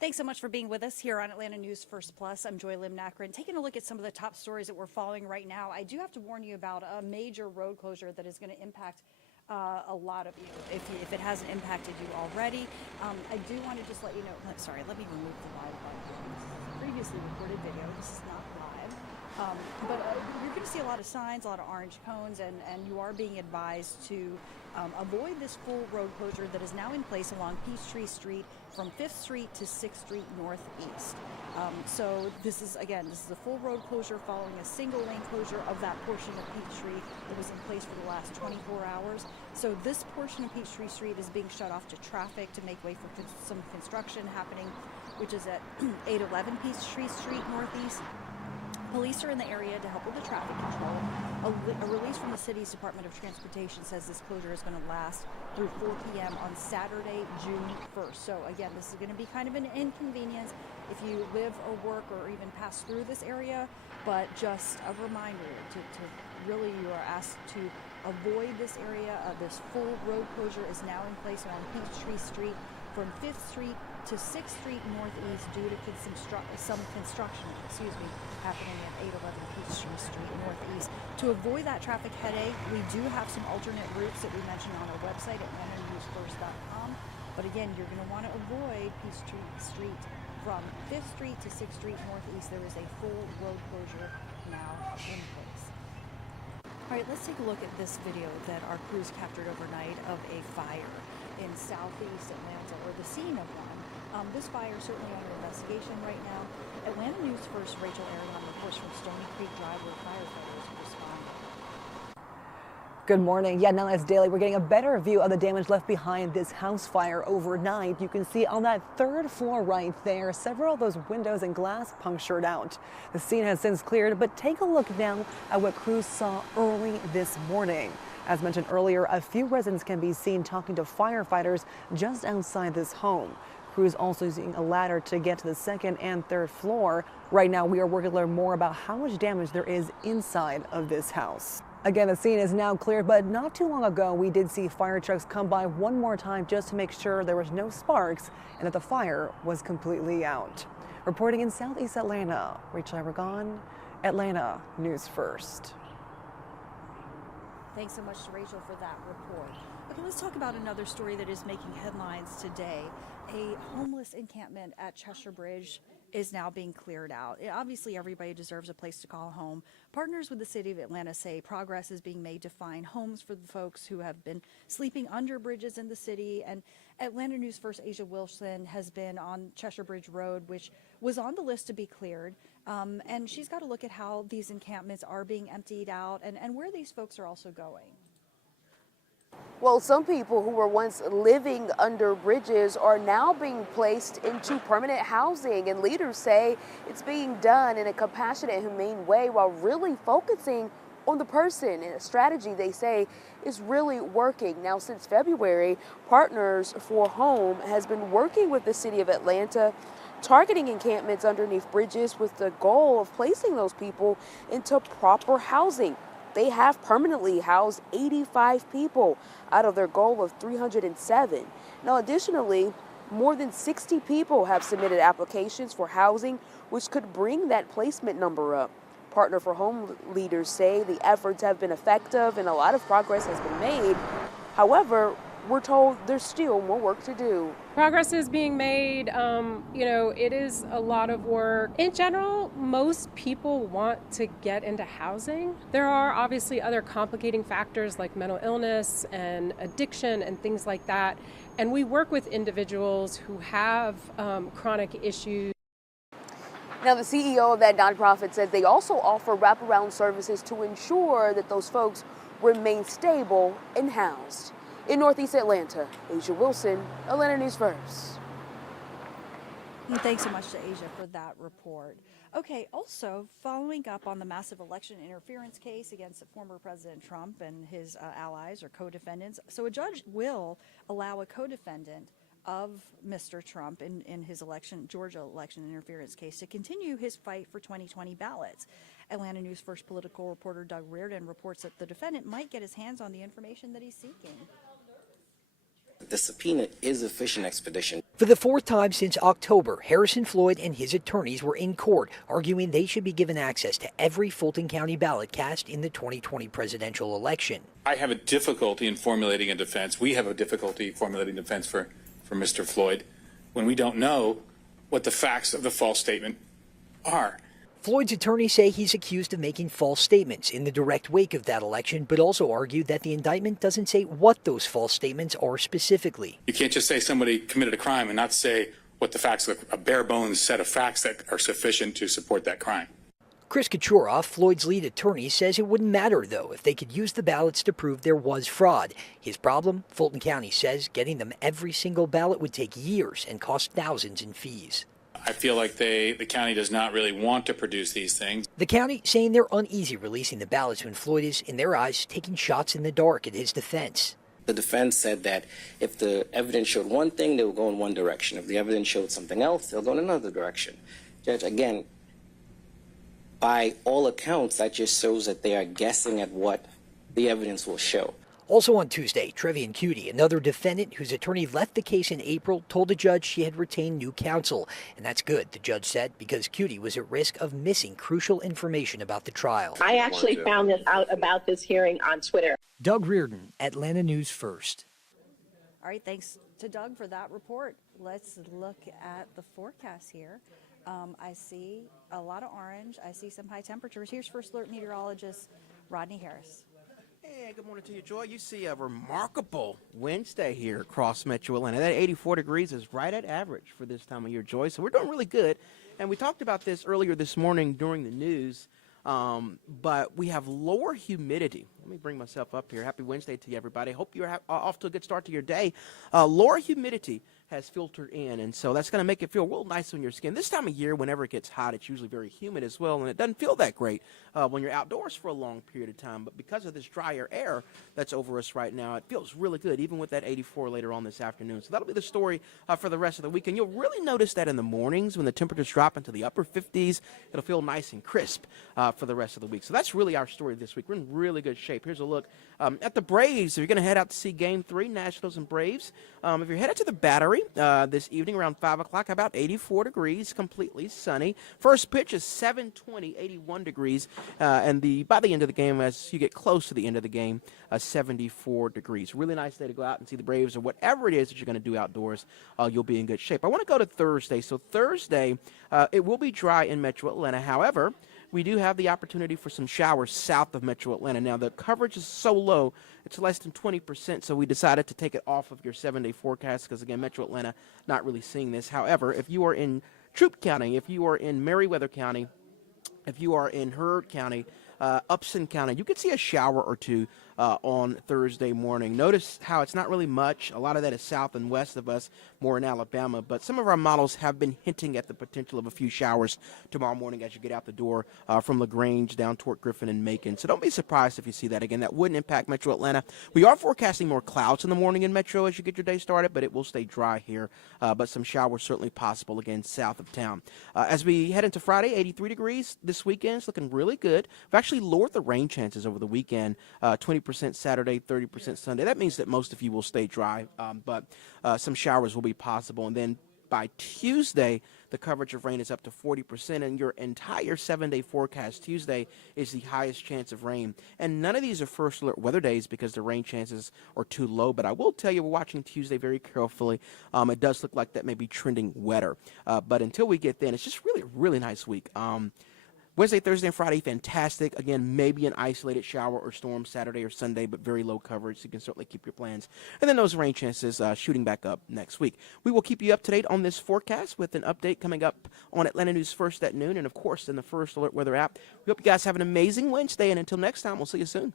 Thanks so much for being with us here on Atlanta News First Plus. I'm Joy Lim-Nakran. Taking a look at some of the top stories that we're following right now, I do have to warn you about a major road closure that is going to impact a lot of you, if it hasn't impacted you already. I do want to just let you know, sorry, let me remove the live button. This is a previously recorded video. This is not live. But you're going to see a lot of signs, a lot of orange cones, and you are being advised to avoid this full road closure that is now in place along Peachtree Street from 5th Street to 6th Street Northeast. So this is a full road closure following a single lane closure of that portion of Peachtree that was in place for the last 24 hours. So this portion of Peachtree Street is being shut off to traffic to make way for some construction happening, which is at 811 Peachtree Street Northeast. Police are in the area to help with the traffic control. A release from the city's Department of Transportation says this closure is going to last through 4 p.m. on Saturday, June 1st. So again, this is going to be kind of an inconvenience if you live or work or even pass through this area, but just a reminder to really, you are asked to avoid this area. This full road closure is now in place on Peachtree Street from 5th Street to 6th Street Northeast due to some construction happening at 811 Peachtree Street Northeast. To avoid that traffic headache, we do have some alternate routes that we mentioned on our website at ANF. But again, you're going to want to avoid Peachtree Street from 5th Street to 6th Street Northeast. There is a full road closure now in place. All right, let's take a look at this video that our crews captured overnight of a fire in southeast Atlanta, or the scene of one. This fire is certainly under investigation right now. Atlanta News First Rachel Arion reports from Stony Creek Drive where firefighters responded. Good morning. Yeah, now it's daily. We're getting a better view of the damage left behind this house fire overnight. You can see on that third floor right there, several of those windows and glass punctured out. The scene has since cleared, but take a look now at what crews saw early this morning. As mentioned earlier, a few residents can be seen talking to firefighters just outside this home. Crews also using a ladder to get to the second and third floor. Right now, we are working to learn more about how much damage there is inside of this house. Again, the scene is now cleared, but not too long ago, we did see fire trucks come by one more time just to make sure there was no sparks and that the fire was completely out. Reporting in Southeast Atlanta, Rachel Arion, Atlanta News First. Thanks so much to Rachel for that report. Okay, let's talk about another story that is making headlines today. A homeless encampment at Cheshire Bridge is now being cleared out. Obviously, everybody deserves a place to call home. Partners with the city of Atlanta say progress is being made to find homes for the folks who have been sleeping under bridges in the city. And Atlanta News First Asia Wilson has been on Cheshire Bridge Road, which was on the list to be cleared. And she's got to look at how these encampments are being emptied out and where these folks are also going. Well, some people who were once living under bridges are now being placed into permanent housing, and leaders say it's being done in a compassionate, humane way while really focusing on the person, and a strategy they say is really working. Now, since February, Partners for Home has been working with the city of Atlanta, targeting encampments underneath bridges with the goal of placing those people into proper housing. They have permanently housed 85 people out of their goal of 307. Now, additionally, more than 60 people have submitted applications for housing, which could bring that placement number up. Partner for Home leaders say the efforts have been effective and a lot of progress has been made. However, we're told there's still more work to do. Progress is being made. It is a lot of work. In general, most people want to get into housing. There are obviously other complicating factors like mental illness and addiction and things like that. And we work with individuals who have chronic issues. Now, the CEO of that nonprofit says they also offer wraparound services to ensure that those folks remain stable and housed. In Northeast Atlanta, Asia Wilson, Atlanta News First. Thanks so much to Asia for that report. Okay, also following up on the massive election interference case against former President Trump and his allies or co-defendants. So a judge will allow a co-defendant of Mr. Trump in his Georgia election interference case to continue his fight for 2020 ballots. Atlanta News First political reporter Doug Reardon reports that the defendant might get his hands on the information that he's seeking. The subpoena is a fishing expedition. For the fourth time since October, Harrison Floyd and his attorneys were in court arguing they should be given access to every Fulton County ballot cast in the 2020 presidential election. I have a difficulty in formulating a defense. We have a difficulty formulating a defense for Mr. Floyd when we don't know what the facts of the false statement are. Floyd's attorneys say he's accused of making false statements in the direct wake of that election, but also argued that the indictment doesn't say what those false statements are specifically. You can't just say somebody committed a crime and not say what the facts, a bare bones set of facts that are sufficient to support that crime. Chris Kachuroff, Floyd's lead attorney, says it wouldn't matter, though, if they could use the ballots to prove there was fraud. His problem, Fulton County says, getting them every single ballot would take years and cost thousands in fees. I feel like the county does not really want to produce these things. The county saying they're uneasy releasing the ballots when Floyd is, in their eyes, taking shots in the dark at his defense. The defense said that if the evidence showed one thing, they would go in one direction. If the evidence showed something else, they'll go in another direction. Judge, again, by all accounts, that just shows that they are guessing at what the evidence will show. Also on Tuesday, Trevian Cutie, another defendant whose attorney left the case in April, told the judge she had retained new counsel. And that's good, the judge said, because Cutie was at risk of missing crucial information about the trial. I actually found out about this hearing on Twitter. Doug Reardon, Atlanta News First. All right, thanks to Doug for that report. Let's look at the forecast here. I see a lot of orange. I see some high temperatures. Here's First Alert meteorologist Rodney Harris. Hey, good morning to you, Joy. You see a remarkable Wednesday here across Metro Atlanta. That 84 degrees is right at average for this time of year, Joy. So we're doing really good. And we talked about this earlier this morning during the news, but we have lower humidity. Let me bring myself up here. Happy Wednesday to you, everybody. Hope you're off to a good start to your day. Lower humidity has filtered in, and so that's going to make it feel real nice on your skin. This time of year, whenever it gets hot, it's usually very humid as well, and it doesn't feel that great when you're outdoors for a long period of time. But because of this drier air that's over us right now, it feels really good, even with that 84 later on this afternoon. So that'll be the story for the rest of the weekend. You'll really notice that in the mornings when the temperatures drop into the upper 50s, it'll feel nice and crisp for the rest of the week. So that's really our story this week. We're in really good shape. Here's a look at the Braves. If you're going to head out to see Game 3, Nationals and Braves, if you're headed to the Battery this evening around 5 o'clock, about 84 degrees, completely sunny. First pitch is 7:20, 81 degrees, and by the end of the game, as you get close to the end of the game, 74 degrees. Really nice day to go out and see the Braves, or whatever it is that you're going to do outdoors. You'll be in good shape. I want to go to Thursday. So Thursday, it will be dry in Metro Atlanta. However, we do have the opportunity for some showers south of Metro Atlanta. Now, the coverage is so low, it's less than 20%, so we decided to take it off of your 7-day forecast because, again, Metro Atlanta not really seeing this. However, if you are in Troup County, if you are in Meriwether County, if you are in Heard County, Upson County, you could see a shower or two on Thursday morning. Notice how it's not really much. A lot of that is south and west of us, more in Alabama, but some of our models have been hinting at the potential of a few showers tomorrow morning as you get out the door from LaGrange down toward Griffin and Macon. So don't be surprised if you see that. Again, that wouldn't impact Metro Atlanta. We are forecasting more clouds in the morning in Metro as you get your day started, but it will stay dry here. But some showers certainly possible, again, south of town. As we head into Friday, 83 degrees this weekend. It's looking really good. We've actually lowered the rain chances over the weekend, 20% Saturday, 30% Sunday. That means that most of you will stay dry, but some showers will be possible. And then by Tuesday, the coverage of rain is up to 40%, and your entire 7-day forecast Tuesday is the highest chance of rain. And none of these are First Alert weather days because the rain chances are too low. But I will tell you, we're watching Tuesday very carefully. It does look like that may be trending wetter. But until we get then, it's just really, really nice week. Wednesday, Thursday, and Friday, fantastic. Again, maybe an isolated shower or storm Saturday or Sunday, but very low coverage, so you can certainly keep your plans. And then those rain chances shooting back up next week. We will keep you up to date on this forecast with an update coming up on Atlanta News First at noon, and, of course, in the First Alert Weather app. We hope you guys have an amazing Wednesday, and until next time, we'll see you soon.